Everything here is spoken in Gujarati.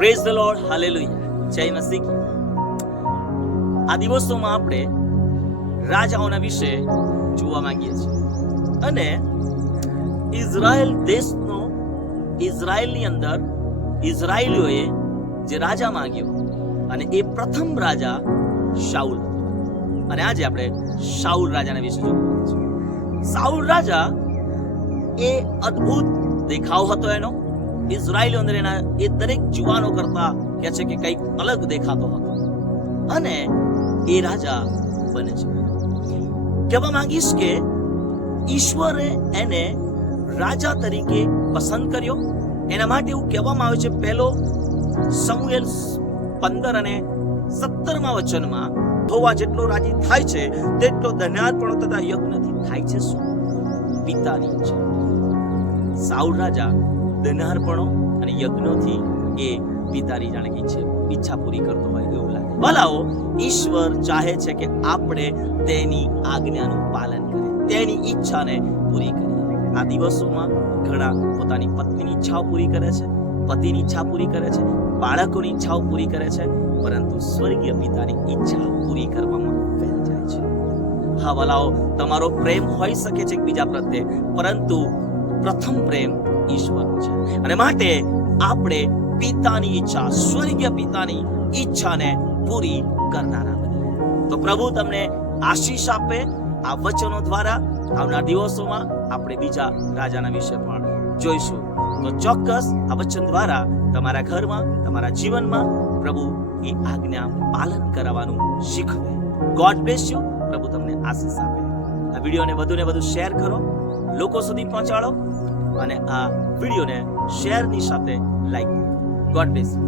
પ્રેઝ ધ લોર્ડ, હાલેલુયા, જય મસીહ. આ દિવસોમાં આપણે રાજાઓના વિશે જોવા માંગીએ છીએ અને ઇઝરાયલ દેશનો ઇઝરાયલની અંદર ઇઝરાયલીઓએ જે રાજા માંગ્યો અને એ પ્રથમ રાજા શાઉલ હતો. અને આજે આપણે શાઉલ રાજાના વિશે જોવા છે. શાઉલ રાજા એ અદ્ભુત દેખાવ હતો એનો. ઇઝરાયલીઓ અંદર એના એ દરેક જુવાનો કરતા કહે છે કે કંઈક અલગ દેખાતો હતો અને એ રાજા બને છે. કહેવા માંગીશ કે ઈશ્વરે એને રાજા તરીકે પસંદ કર્યો. એના માટે એવું કહેવામાં આવે છે, પહેલો સમુએલ 15 અને 17 વચનમાં, હોવા જેટલો રાજી થાય છે તેટલો ધન્યાર્પણો તથા યજ્ઞથી થાય છે શું? પિતાની ઈચ્છા. શાઉલ રાજા ધન્યાર્પણો અને યજ્ઞોથી એ પિતાની જાણે કે ઈચ્છા પૂરી કરતો હોય એવું લાગે. ભલાઓ, ઈશ્વર ચાહે છે કે આપણે તેની આજ્ઞાનું પાલન કરીએ, તેની ઈચ્છાને પૂરી કરીએ. આ દિવસોમાં ઘણા પોતાની પત્નીની ઈચ્છાઓ પૂરી કરે છે, પતિની ઈચ્છા પૂરી કરે છે, બાળકોની ઈચ્છાઓ પૂરી કરે છે, પરંતુ સ્વર્ગીય પિતાની ઈચ્છા પૂરી કરવામાં ફેલ જાય છે. હા ભલાઓ, તમારો પ્રેમ હોઈ શકે છે એકબીજા પ્રત્યે, પરંતુ પ્રથમ પ્રેમ ઈશ્વરનો છે. અને માટે આપણે પિતાની ઈચ્છા, સ્વર્ગીય પિતાની ઈચ્છાને પૂરી કરનારા બનીએ. તો પ્રભુ તમને આશીષ આપે. આ વચનો દ્વારા આવનાર દિવસોમાં આપણે બીજા રાજાના વિશે પણ જોઈશું. તો ચોક્કસ આ વચન દ્વારા તમારા ઘરમાં, તમારા જીવનમાં પ્રભુ એ આજ્ઞા પાલન કરાવવાનું શીખવે. God bless you. પ્રભુ તમને આશીષ આપે. આ વિડીયોને વધુને વધુ શેર કરો, લોકો સુધી પહોંચાડો અને આ વિડીયોને શેરની સાથે લાઈક કરો. God bless you.